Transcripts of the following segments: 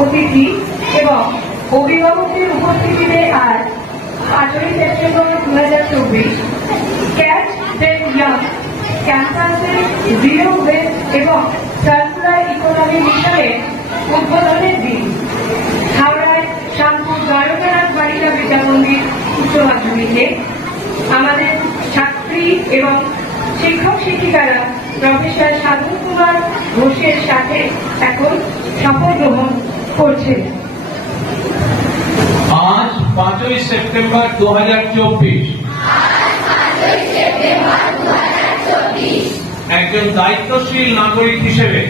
অতিথি এবং অভিভাবকদের উপস্থিতিতে আজ 8ই সেপ্টেম্বর 2024 ক্যাচ দেম ইয়াং ক্যাম্পাসের জিরো ওয়েস্ট এবং সার্কুলার ইকোনমি মিশনের উদ্বোধনের দিন। হাওড়ায় শামপুর দ্বারকানাথ বালিকা বিদ্যামন্দির উচ্চ মাধ্যমিকে আমাদের ছাত্রী এবং শিক্ষক শিক্ষিকারা প্রফেসর সাধন কুমার ঘোষের সাথে এখন শপথ গ্রহণ করছেন। আজ 5ই সেপ্টেম্বর 2024 একজন দায়িত্বশীল নাগরিক হিসেবে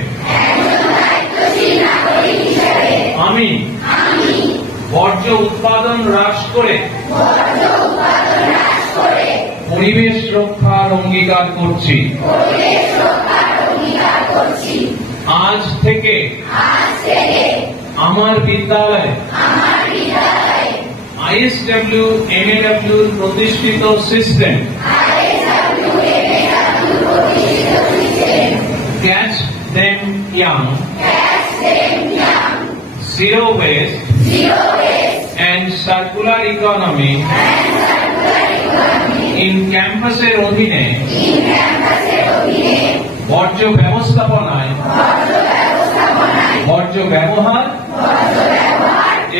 আমি বর্জ্য উৎপাদন হ্রাস করে পরিবেশ রক্ষার অঙ্গীকার করছি। আজ থেকে আমার বিদ্যালয়ে ISW MAW প্রতিষ্ঠিত system Catch Them Young, Zero Waste and Circular Economy in ক্যাম্পাসের অধীনে বর্জ্য ব্যবস্থাপনায় বর্জ্য ব্যবহার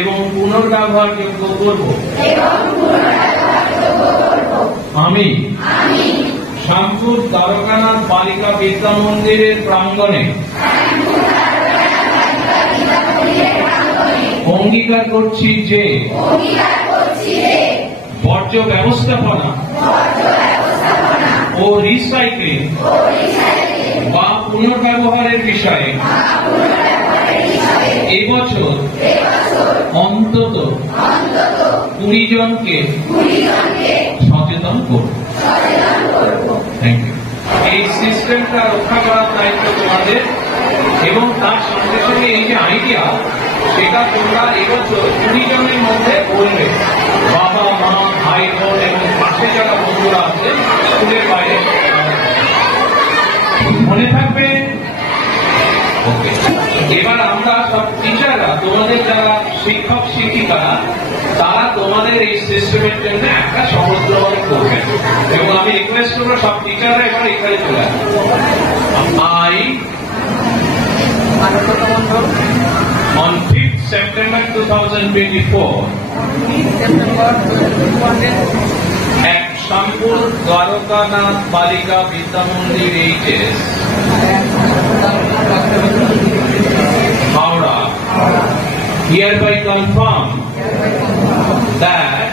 এবং পুনর্ব্যবহারযোগ্য করব। আমি শামপুর দ্বারকানাথ বালিকা বিদ্যা মন্দিরের প্রাঙ্গণে অঙ্গীকার করছি যে বর্জ্য ব্যবস্থাপনা ও রিসাইক্লিং বা পুনর্ব্যবহারের বিষয়ে এবছর অন্তত 20 জনকে সচেতন করব। Thank you. এই সিস্টেমটা রক্ষা করার দায়িত্ব তোমাদের এবং তার সঙ্গে সঙ্গে এই যে আইডিয়া সেটা তোমরা এবছর 20 জনের মধ্যে বলবে। বাবা মা ভাই বোন এবং পাশে যারা বন্ধুরা আছে স্কুলের বাইরে মনে থাকবে। ওকে, এবার আমরা সব টিচাররা তোমাদের যারা শিক্ষক শিক্ষিকারা তারা তোমাদের এই সিস্টেমের জন্য একটা সমুদ্রমণ করবেন এবং আমি রিকোয়েস্ট করবো সব টিচাররা এবার এখানে চলে আসবে। On 5th September 2024 at Shampur Dwarkanath Balika Vidya Mandir HS, Howrah, hereby confirm that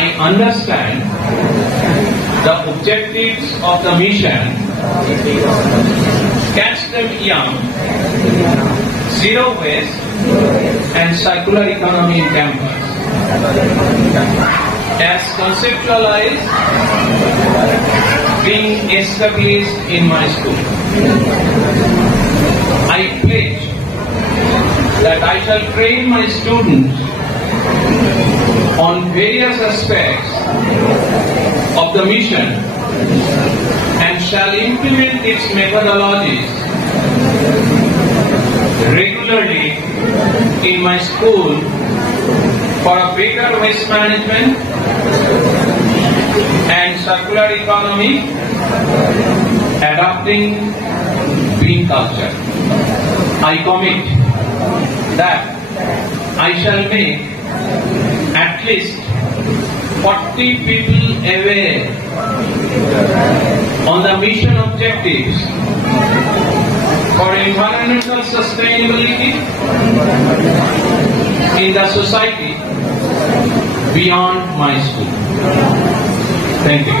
I understand the objectives of the mission, Catch Them Young, Zero Waste and Circular Economy in Campus, as conceptualized being established in my school. I pledge that I shall train my students on various aspects of the mission and shall implement its methodologies regularly in my school for a better waste management and circular economy, adopting green culture. I commit that I shall make at least 40 people aware on the mission objectives for environmental sustainability in the society beyond my school. Thank you.